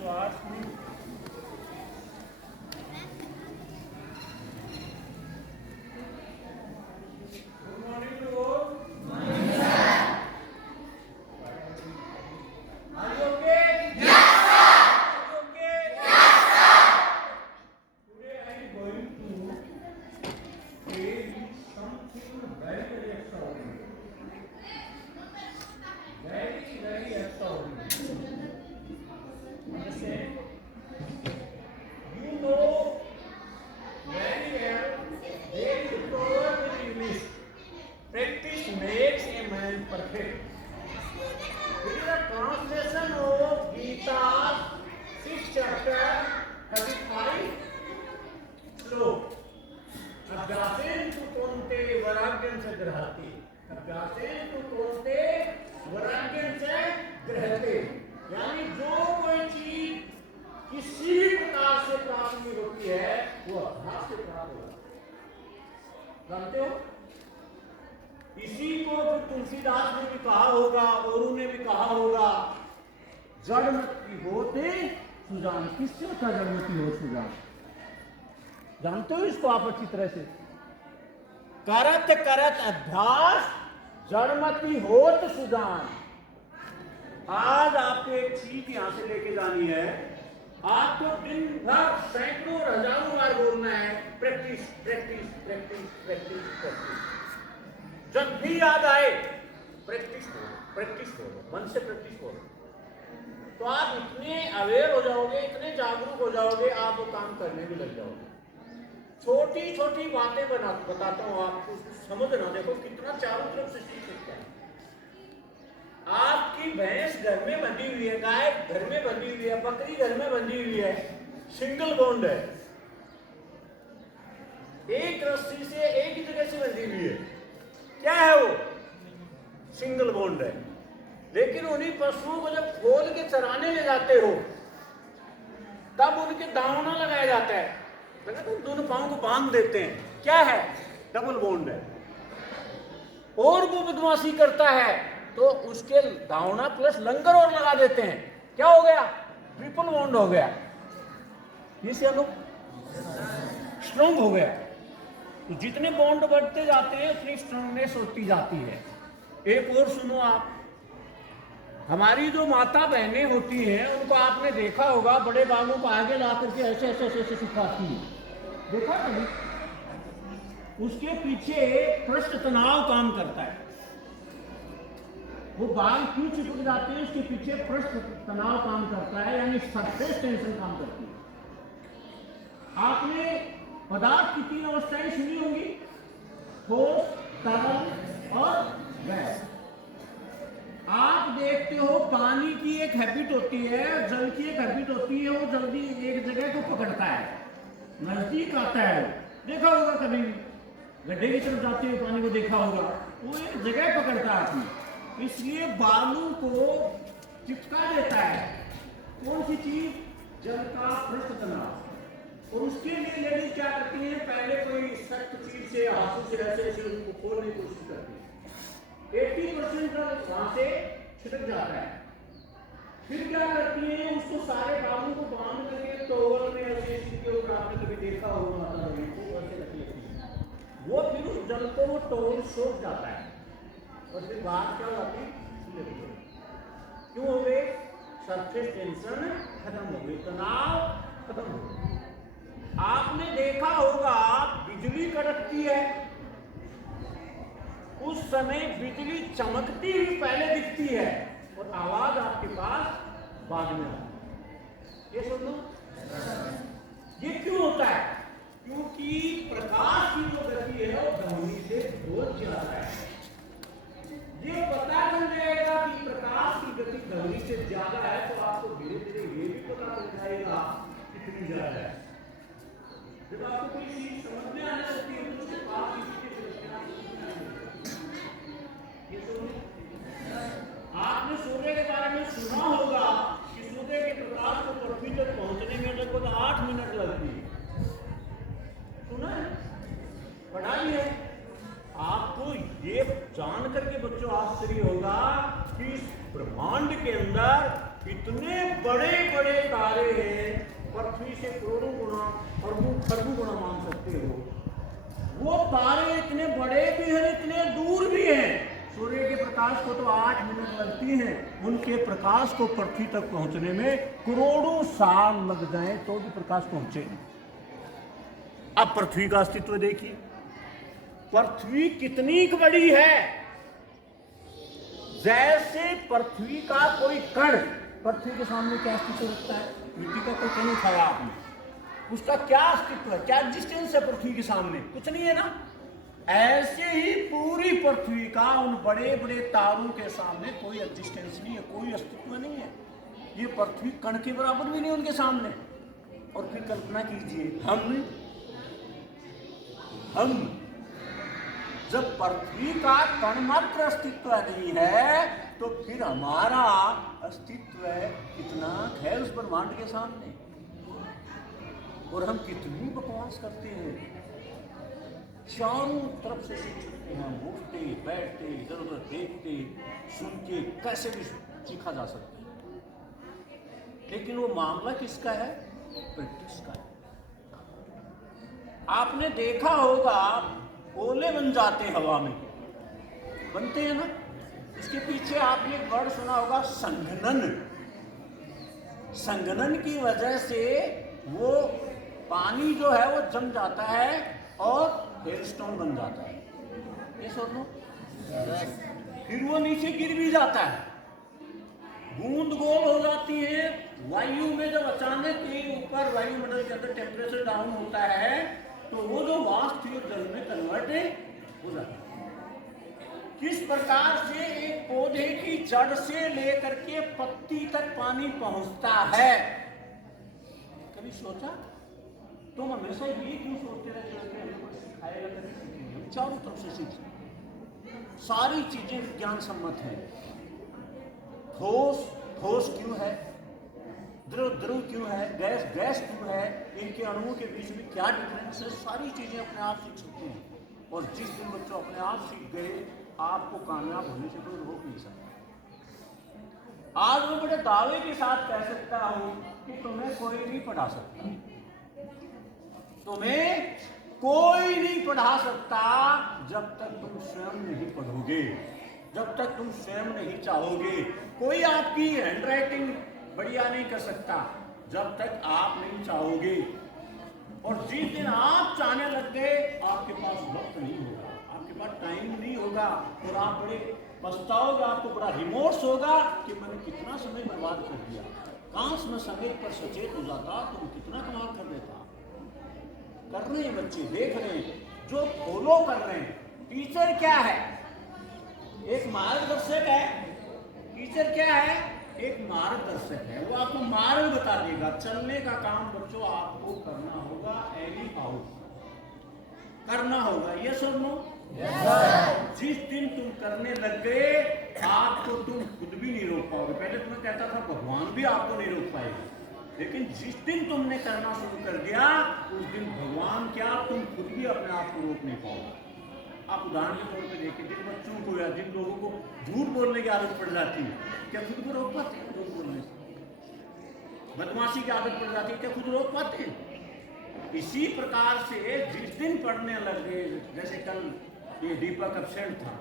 श्वास में good morning to all. Are you okay? Yes, sir. Are you okay? Yes, sir. Today I am going to tell you something very, very extraordinary. Very, very extraordinary. Understand? You know very well there is a proverb in English. Practice makes a man perfect. It is a translation of Gita's 6th chapter 35 श्लोक. अभ्यासेन तु कौन्ते वैराग्यं च गृह्णाति. अभ्यासेन तु कौन्ते वैराग्यं च गृह्णाति. यानी जो कोई चीज किसी प्रकार से प्राप्त नहीं होती है वो अभ्यास से प्राप्त होता है. जानते हो? इसी को तुलसीदास ने भी कहा होगा, औरों ने भी कहा होगा, जड़मती होते सुजान. किससे होता जड़मती हो सुजान? जानते हो इसको आप अच्छी तरह से? करत करत अभ्यास जड़मती होत सुजान. आज आपको एक चीज यहां से लेके जानी है. आपको दिन भर सैकड़ों और हजारों बार बोलना है practice practice practice practice practice. जब भी याद आए प्रैक्टिस करो, मन से प्रैक्टिस करो. तो आप इतने अवेयर हो जाओगे, इतने जागरूक हो जाओगे, आप वो काम करने भी लग जाओगे. छोटी छोटी बातें बताता हूँ आपको, समझना. देखो कितना चारों तरफ से सीख सकता है. आपकी भैंस घर में बंधी हुई है, गाय घर में बंधी हुई है, बकरी घर में बंधी हुई है. सिंगल बॉन्ड है, एक रस्सी से एक ही जगह से बंधी हुई है. क्या है वो? सिंगल बॉन्ड है. लेकिन उन्हीं पशुओं को जब खोल के चराने ले जाते हो तब उनके दावना लगाया जाता है. लगा तो दोनों पांव को बांध देते हैं. क्या है? डबल बॉन्ड है. और वो बदमाशी करता है तो उसके दावना प्लस लंगर और लगा देते हैं. क्या हो गया? ट्रिपल बॉन्ड हो गया. ये स्ट्रॉन्ग हो गया. तो जितने बॉन्ड बढ़ते जाते हैं उतनी स्ट्रांगनेस होती जाती है. एक और सुनो आप, हमारी जो माता बहनें होती हैं उनको आपने देखा होगा बड़े बालों को आगे ला करके ऐसे ऐसे ऐसे ऐसे सिखाती है. देखा कभी? उसके पीछे पृष्ठ तनाव काम करता है. वो बाल क्यों चिपक जाते हैं? उसके पीछे पृष्ठ तनाव काम करता है, यानी सरफेस टेंशन काम करती है. आपने पदार्थ की 3 अवस्थाएं सुनी होंगी, ठोस, तरल और गैस. आप देखते हो पानी की एक हैबिट होती है, जल की एक हैबिट होती है. वो जल्दी एक जगह को पकड़ता है, नजदीक आता है. देखा होगा कभी गड्ढे की तरफ जाते हुए पानी को देखा होगा, वो एक जगह पकड़ता है अपनी. इसलिए बालू को चिपका देता है. कौन सी चीज? जल का पृष्ठ तनाव. और उसके लिए लेडीज क्या करती है? पहले कोई सख्त चीज से हाथों से ऐसे ऐसे उनको खोलने की कोशिश करती है. 80% वहां से छिटक जाता है. फिर क्या करती है? उसको सारे बालों को बांध करके टॉवल में ऐसे इसके ऊपर, आपने कभी देखा होगा माता रानी को ऐसे रखी होती है. वो फिर उस जल को वो टॉवल सोख जाता है और फिर बात क्या होती है? क्यों हो गए? सरफेस टेंशन खत्म हो गई, तनाव खत्म हो गया. आपने देखा होगा बिजली कड़कती है, उस समय बिजली चमकती हुई पहले दिखती है और आवाज आपके पास बाद में आती है. ये सुनो, ये क्यों होता है? क्योंकि प्रकाश की जो गति है वो ध्वनि से बहुत ज्यादा है. ये पता चल जाएगा कि प्रकाश की गति ध्वनि से ज्यादा है तो आपको धीरे धीरे ये भी पता चल जाएगा कितनी ज्यादा है. जब आपको कोई चीज समझ में आने लगती है तो उसके पास किसी के आपने सूर्य के बारे में सुना होगा कि सूर्य के प्रकाश को पृथ्वी तक पहुंचने में लगभग 8 मिनट लगती है. सुना है? पढ़ा भी है. आपको ये जान करके बच्चों आश्चर्य होगा कि इस ब्रह्मांड के अंदर इतने बड़े बड़े तारे पृथ्वी से करोड़ों गुना खरबों गुना मान सकते हो। वो तारे इतने बड़े भी हैं, इतने दूर भी हैं। सूर्य के प्रकाश को तो 8 मिनट लगती हैं, उनके प्रकाश को पृथ्वी तक पहुंचने में करोड़ों साल लग जाए तो भी प्रकाश पहुंचे। अब पृथ्वी का अस्तित्व देखिए, पृथ्वी कितनी बड़ी है। जैसे पृथ्वी का कोई कण पृथ्वी के सामने क्या अस्तित्व रखता है। मिट्टी का कोई कण उठाया आपने, उसका क्या अस्तित्व है, क्या एग्जिस्टेंस है पृथ्वी के सामने? कुछ नहीं है ना। ऐसे ही पूरी पृथ्वी का उन बड़े बड़े तारों के सामने कोई एग्जिस्टेंस नहीं है, कोई अस्तित्व नहीं है। ये पृथ्वी कण के बराबर भी नहीं उनके सामने। और फिर कल्पना कीजिए, हम जब पृथ्वी का कण मात्र अस्तित्व नहीं है तो फिर हमारा अस्तित्व कितना है उस ब्रह्मांड के सामने। और हम कितनी बकवास करते हैं, चारों तरफ से सीख सकते हैं, उठते बैठते इधर उधर देखते सुन के कैसे भी सीखा जा सकता है। लेकिन वो मामला किसका है? प्रैक्टिस का है। आपने देखा होगा ओले बन जाते हवा में, बनते हैं ना। इसके पीछे आपने एक वर्ड सुना होगा, संघनन। संघनन की वजह से वो पानी जो है वो जम जाता है और हेलस्टोन बन जाता है। ये सुन लो, फिर वो नीचे गिर भी जाता है, बूंद गोल हो जाती है। वायु में जब अचानक ही ऊपर वायुमंडल के अंदर टेम्परेचर डाउन होता है तो वो जो वाष्प थी जल में कन्वर्ट हो जाता है। किस प्रकार से एक पौधे की जड़ से लेकर के पत्ती तक पानी पहुंचता है, कभी सोचा? तुम हमेशा ये क्यों सोचते रहते हो हमें कुछ सिखाएगा? कभी सीखेंगे हम, चारों तरफ से सीखेंगे। सारी चीजें विज्ञान सम्मत हैं। ठोस क्यों है, द्रव क्यों है, गैस क्यों है, इनके अणुओं के बीच में क्या डिफरेंस है, सारी चीजें अपने आप सीख सकते हैं। और जिस दिन बच्चों अपने आप सीख गए, आपको कामयाब होने से कोई रोक नहीं सकता। आज मैं बड़े दावे के साथ कह सकता हूं कि तुम्हें कोई नहीं पढ़ा सकता, तुम्हें कोई नहीं पढ़ा सकता जब तक तुम स्वयं नहीं पढ़ोगे, जब तक तुम स्वयं नहीं चाहोगे। कोई आपकी हैंडराइटिंग बढ़िया नहीं कर सकता जब तक आप नहीं चाहोगे। और जिस दिन आप चाहने लग गए, आपके पास वक्त नहीं होगा, आपके पास टाइम नहीं होगा और आप बड़े पछताओगे, आपको बड़ा रिमोर्स होगा कि मैंने कितना समय बर्बाद कर दिया। काश मैं समय पर सचेत हो जाता तो कितना कमाल कर लेता। कर रहे हैं बच्चे, देख रहे हैं, जो फॉलो कर रहे हैं। टीचर क्या है? एक मार्गदर्शक है। टीचर क्या है? एक मार्गदर्शक है। वो आपको मार्ग बता देगा। चलने का काम बच्चों आपको करना होगा, एनी हाउ करना होगा। ये सुनो, जिस दिन तुम करने लग गए, आपको तुम खुद भी नहीं रोक पाओगे। पहले तुम्हें कहता था भगवान भी आपको नहीं रोक पाएगा, लेकिन जिस दिन तुमने करना शुरू कर दिया, उस दिन भगवान क्या, तुम खुद भी अपने आप को रोक नहीं पाओगे। आप उदाहरण के तौर पे देखिए, जिन बच्चों को या जिन लोगों को झूठ बोलने की आदत पड़ जाती है, क्या खुद को रोक पाते हैं? झूठ बोलने से बदमाशी की आदत पड़ जाती है, क्या खुद रोक पाते हैं? इसी प्रकार से जिस दिन पढ़ने लग गए, जैसे कल ये दीपक एब्सेंट था,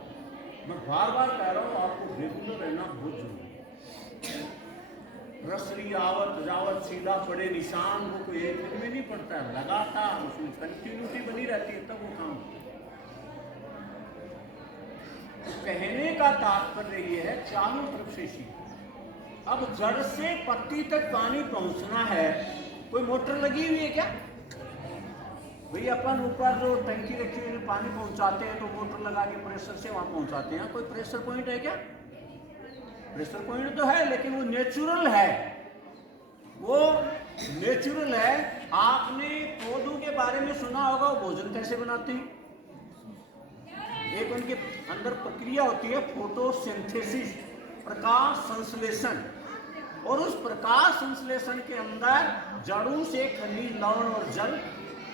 मैं बार बार कह रहा हूँ आपको रेगुलर रहना बहुत जरूरी है। रसरी आवत जावत सीधा पड़े निशान, वो कोई एक दिन में नहीं पड़ता है, लगातार उसमें कंटिन्यूटी बनी रहती है, तब वो काम होता है। कहने का तात्पर्य ये है, चारों तरफ से सीख। अब जड़ से पत्ती तक पानी पहुंचना है, कोई मोटर लगी हुई है क्या? भैया अपन ऊपर जो टंकी रखी हुई है पानी पहुंचाते हैं तो मोटर लगा के प्रेशर से वहां पहुंचाते हैं। कोई प्रेशर पॉइंट है क्या? प्रेशर पॉइंट तो है, लेकिन वो नेचुरल है, वो नेचुरल है। आपने पौधों के बारे में सुना होगा, वो भोजन कैसे बनाते हैं? एक उनके अंदर प्रक्रिया होती है फोटोसिंथेसिस, प्रकाश संश्लेषण। और उस प्रकाश संश्लेषण के अंदर जड़ों से खनिज लवण और जल,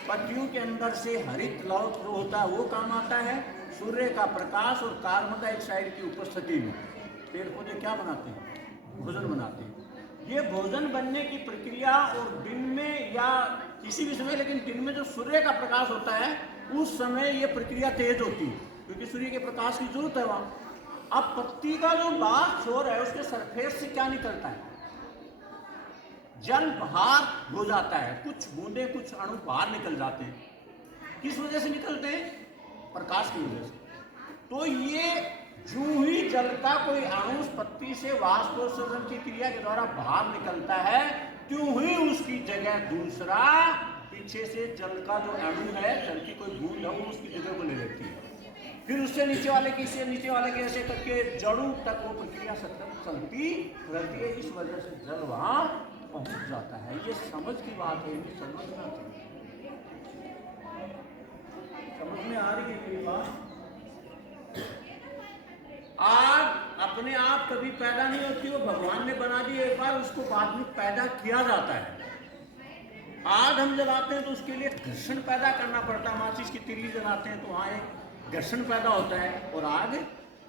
पत्तियों के अंदर से हरित लवण जो होता है वो काम आता है। सूर्य का प्रकाश और कार्बन डाइऑक्साइड की उपस्थिति में पेड़ पौधे क्या बनाते हैं? भोजन बनाते हैं। ये भोजन बनने की प्रक्रिया और दिन में या किसी भी समय, लेकिन दिन में जो सूर्य का प्रकाश होता है उस समय ये प्रक्रिया तेज होती है, क्योंकि सूर्य के प्रकाश की जरूरत है वहां। अब पत्ती का जो बाहर छोर है उसके सरफेस से क्या निकलता है? जल बाहर हो जाता है, कुछ बूंदे कुछ अणु बाहर निकल जाते हैं। किस वजह से निकलते हैं? प्रकाश की वजह से। तो ये जो ही जल का कोई अणु पत्ती से वाष्पोत्सर्जन की क्रिया के द्वारा बाहर निकलता है, त्यों ही उसकी जगह दूसरा पीछे से जल का जो अणु है, जल की कोई बूंद है, वो उसकी जगह को ले लेती है। फिर उससे नीचे वाले की, से नीचे वाले के, ऐसे करके जड़ों तक वो प्रक्रिया सतत चलती रहती है। इस वजह से जल वहां पहुंच जाता है। ये समझ की बात है, ये समझना चाहिए। समझ में आ रही है मेरी बात? आग अपने आप कभी पैदा नहीं होती, वो भगवान ने बना दी एक बार, उसको बाद में पैदा किया जाता है। आग हम जलाते हैं तो उसके लिए घर्षण पैदा करना पड़ता है। माचिस की तिल्ली जलाते हैं तो वहां एक घर्षण पैदा होता है और आग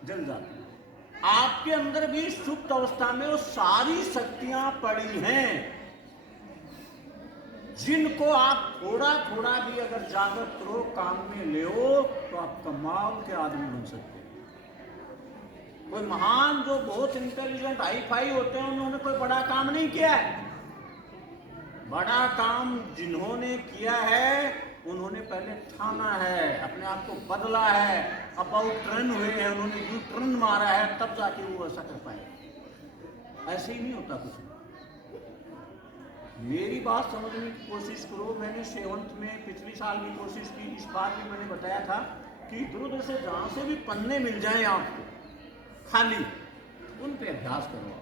जल जाती है। आपके अंदर भी सुप्त अवस्था में वो सारी शक्तियां पड़ी हैं, जिनको आप थोड़ा थोड़ा भी अगर जागृत करो, काम में ले तो आप कमाल के आदमी बन सकते हैं। कोई महान जो बहुत इंटेलिजेंट हाई फाई होते हैं, उन्होंने कोई बड़ा काम नहीं किया है। बड़ा काम जिन्होंने किया है उन्होंने पहले ठाना है, अपने आप को बदला है, अबाउट टर्न हुए हैं, उन्होंने यू टर्न मारा है, तब जाके वो ऐसा कर पाए। ऐसे ही नहीं होता कुछ। मेरी बात समझने की कोशिश करो। मैंने सेवंत में पिछले साल भी कोशिश की, इस बार भी मैंने बताया था कि इधर उधर से जहां से भी पन्ने मिल जाए आपको खाली, उन पे अभ्यास करो।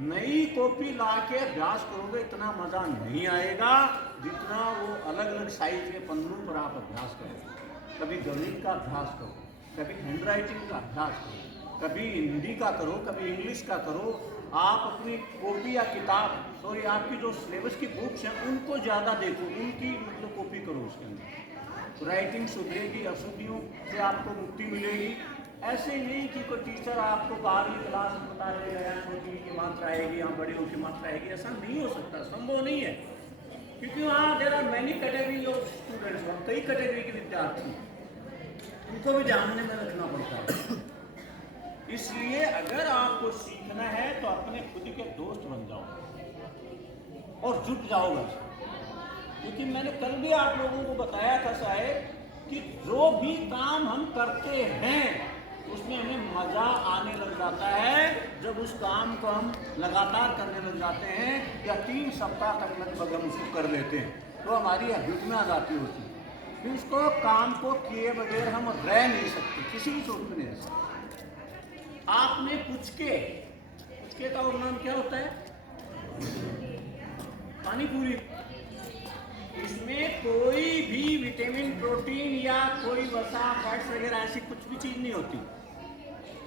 नई कॉपी ला के अभ्यास करोगे इतना मजा नहीं आएगा जितना वो अलग अलग साइज के पन्नों पर आप अभ्यास करो। कभी गणित का अभ्यास करो, कभी हैंड राइटिंग का अभ्यास करो, कभी हिंदी का करो, कभी इंग्लिश का करो। आप अपनी कॉपी या किताब, सॉरी आपकी जो सिलेबस की बुक्स हैं उनको ज़्यादा देखो, उनकी मतलब कॉपी करो। उसके अंदर तो राइटिंग सुधरेगी, अशुद्धियों से आपको मुक्ति मिलेगी। ऐसे नहीं कि कोई टीचर आपको 12वीं क्लास में बता देगा छोटी की मात्रा आएगी या बड़ी की मात्रा आएगी, ऐसा नहीं हो सकता, संभव नहीं है। क्योंकि वहाँ there are many category of students, वहाँ कई कैटेगरी के विद्यार्थी, उनको भी ध्यान में रखना पड़ता है। इसलिए अगर आपको सीखना है तो अपने खुद के दोस्त बन जाओ और जुट जाओ बस। क्योंकि मैंने कल भी आप लोगों को बताया था साहब कि जो भी काम हम करते हैं उसमें हमें मजा आने लग जाता है जब उस काम को हम लगातार करने लग जाते हैं, या 3 सप्ताह तक लगभग हम उसको कर लेते हैं तो हमारी हैबिट में आ जाती होती है। फिर उसको काम को किए बगैर हम रह नहीं सकते, किसी भी सूरत में नहीं रह सकते। आपने पुचके का और नाम क्या होता है? पानी पूरी। इसमें कोई भी विटामिन, प्रोटीन या कोई वसा, फैट्स वगैरह ऐसी कुछ भी चीज़ नहीं होती,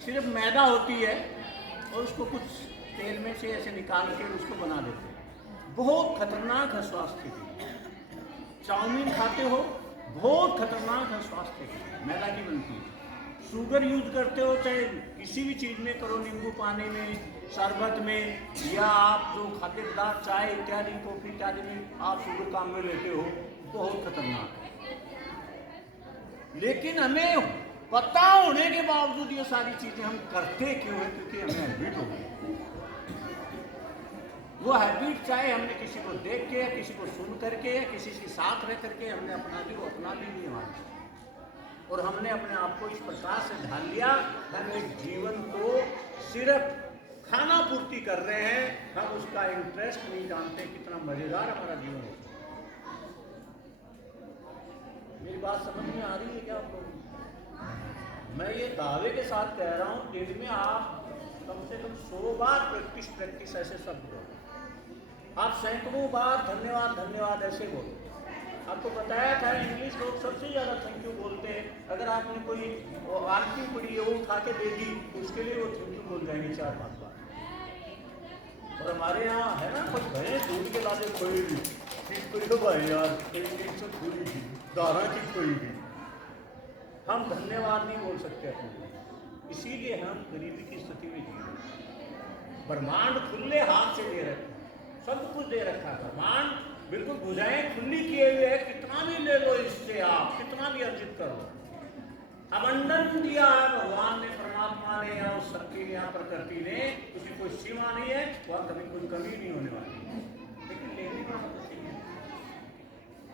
सिर्फ मैदा होती है और उसको कुछ तेल में से ऐसे निकाल के उसको बना देते हैं। बहुत खतरनाक है स्वास्थ्य के लिए। चाउमीन खाते हो, बहुत खतरनाक है स्वास्थ्य के लिए, मैदा की बनती है। शुगर यूज करते हो, चाहे किसी भी चीज़ में करो, नींबू पानी में, शरबत में, या आप जो खाद्य पदार्थ चाय इत्यादि, कॉफी इत्यादि में आप शुगर काम में लेते हो, बहुत खतरनाक है। लेकिन हमें पता होने के बावजूद ये सारी चीजें हम करते क्यों हैं? क्योंकि हमें हैबिट हो गई। वो हैबिट चाहे हमने किसी को देख के या किसी को सुन करके या किसी के साथ रह करके हमने अपना ली, वो अपना भी नहीं हमारे, और हमने अपने आप को इस प्रकार से ढाल लिया, हम एक जीवन को सिर्फ खाना पूर्ति कर रहे हैं, हम उसका इंटरेस्ट नहीं जानते कितना मजेदार हमारा जीवन है। मेरी बात समझ में आ रही है क्या आप लोगों? मैं ये दावे के साथ कह रहा हूँ, दिन में आप कम से कम 100 बार प्रैक्टिस ऐसे शब्द बोलो। आप सैकड़ों बार धन्यवाद धन्यवाद ऐसे बोलो। आपको बताया था इंग्लिश लोग सबसे ज़्यादा थैंक यू बोलते हैं। अगर आपने कोई आरती पढ़ी है वो उठा के देगी तो उसके लिए वो थैंक यू बोल जाएंगे 4-5 बार। और हमारे यहाँ है ना, कुछ भैंस दूध के लाते खोई भी ठीक कोई तो भाई यार थोड़ी भी दारा की कोई भी, हम धन्यवाद नहीं बोल सकते अपने, इसीलिए हम गरीबी की स्थिति में जी रहे हैं। ब्रह्मांड खुले हाथ से दे रखा है, सब कुछ दे रखा है। ब्रह्मांड बिल्कुल भुजाएं खुली किए हुए है, कितना भी ले लो इससे, आप कितना भी अर्जित करो। अबंडन दिया है भगवान ने, परमात्मा ने या उस शक्ति ने या प्रकृति ने, उसकी कोई सीमा नहीं है, वह कभी कोई कमी नहीं होने वाली है। लेकिन लेने का मतलब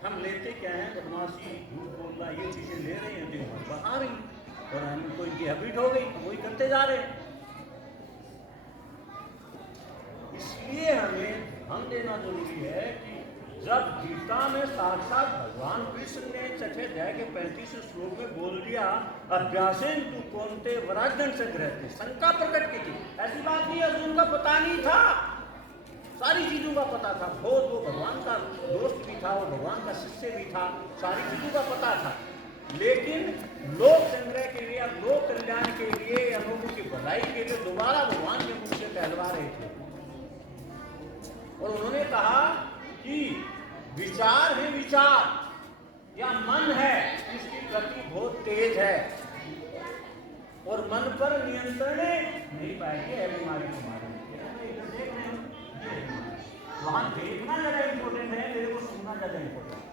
हम लेते क्या है, बदमाशी, झूठ बोलना, ये चीजें ले रहे हैं, दिन भर बहा रही, और हमें कोई की हैबिट हो गई, वही करते जा रहे हैं। इसलिए हमें ध्यान देना जरूरी है कि जब गीता में साक्षात भगवान कृष्ण ने छठे अध्याय के 35 श्लोक में बोल दिया, अभ्यासेन तू कौनते वराजन से ग्रहते, शंका प्रकट की थी। ऐसी बात नहीं, अर्जुन का पता नहीं था, सारी चीजों का पता था। बहुत वो भगवान का दोस्त भी था, वो भगवान का शिष्य भी था, सारी चीजों का पता था। लेकिन लोक संग्रह के लिए, लोक कल्याण के लिए या लोगों की भलाई के लिए दोबारा भगवान के मुख से कहलवा रहे थे। और उन्होंने कहा कि विचार है, विचार या मन है, इसकी गति बहुत तेज है और मन पर नियंत्रण नहीं पाएगी, है बीमारी तुम्हारी। वहां देखना ज्यादा इंपॉर्टेंट है, मेरे को सुनना ज्यादा इंपॉर्टेंट है।